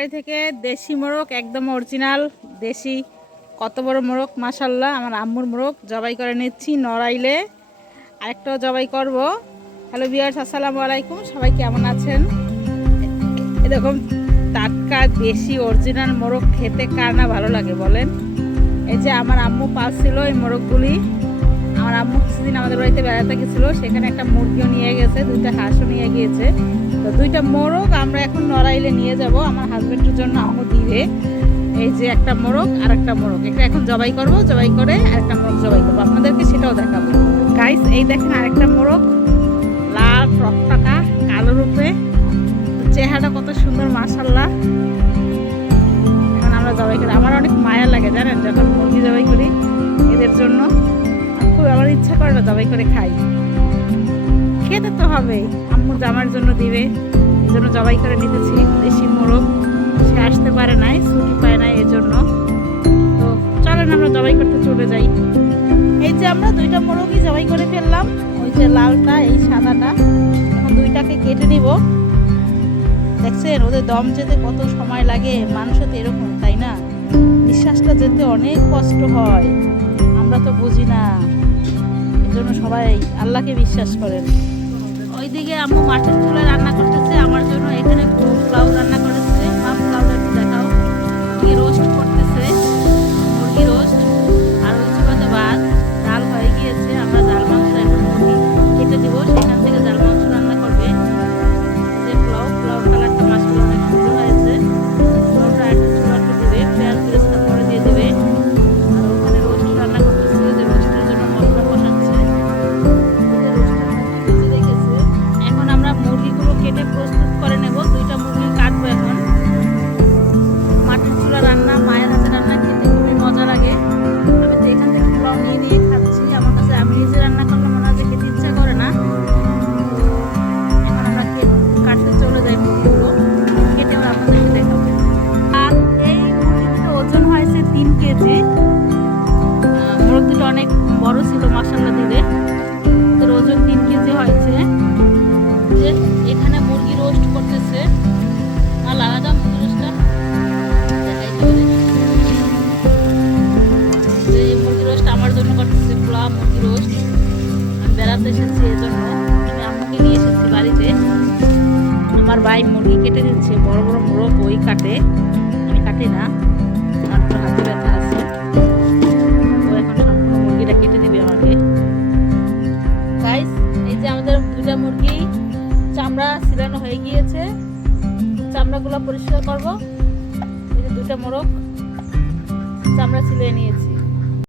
তরকারি থেকে দেশি মোরগ, একদম অরিজিনাল দেশি। কত বড় মোরগ? মাসাল্লাহ আমার আম্মুর মোরগ। জবাই করে নিচ্ছি নড়াইলে। আরেকটাও জবাই করব। হ্যালো বিয়ার্স আসসালামু আলাইকুম। সবাই কেমন আছেন? এরকম টাটকা দেশি অরিজিনাল মোরগ খেতে কার না ভালো লাগে বলেন। এই যে আমার আম্মু পালছিল এই মোরগগুলি। আমার আম্মু কিছুদিন আমাদের বাড়িতে বেড়াতে গেছিল, সেখানে একটা মুরগিও নিয়ে গেছে, দুইটা হাঁসও নিয়ে গিয়েছে। তো দুইটা মোরগ, আমরা এখন নড়াইলে নিয়ে যাব। আমার হাজবেন্ডের জন্য আম্মু দিবে। এই যে একটা মোরগ আর একটা মোরগ। এটা এখন জবাই করব, জবাই করে আর একটা মোরগ জবাই করব। আপনাদেরকে সেটাও দেখাবো। গাইস এই দেখেন আরেকটা মোরগ। লাল টকটকা কালো রূপে। চেহারাটা কত সুন্দর মাশাল্লাহ এখন আমরা জবাই করি। আমার অনেক মায়া লাগে, জানেন, যখন মুরগি জবাই করি এদের জন্য। খুব আমার ইচ্ছা করে না জবাই করে খাই। খেতে তো হবে আম্মু জামার জন্য দিবে, জন্য জবাই করে নিতেছি, দেশি মোরগ। সে আসতে পারে নাই, ছুটি পায় নাই এই জন্য তো চলেন আমরা জবাই করতে চলে যাই। এই যে আমরা দুইটা মোরগই জবাই করে ফেললাম, ওই যে লালটা, এই সাদাটা। এখন দুইটাকে কেটে নিব। দেখছেন, ওদের দম যেতে কত সময় লাগে মানুষও তো এরকম, তাই না? নিঃশ্বাসটা যেতে অনেক কষ্ট হয়। আমরা তো বুঝি না। এই জন্য সবাই আল্লাহকে বিশ্বাস করেন। ওইদিকে আম্মু মাঠের চুলে রান্না আহ, অনেক বড় ছিল মশলা দিলে ওজন তিন কেজি হয়েছে। এখানে মুরগি রোস্ট করতেছে। আর আলাদা রোস্ট আমার জন্য রোস্ট। বেড়াতে এই জন্য। বাড়িতে। আমার ভাই মুরগি কেটে দিচ্ছে বড় বড় মোরগ ওই কাটে। আমি কাটি না। হাতে ব্যথা। দুটা মুরগি, চামড়া সিলানো হয়ে গিয়েছে। চামড়াগুলো পরিষ্কার করব। এই যে দুটা মোরগ, চামড়া সিলিয়ে নিয়েছি।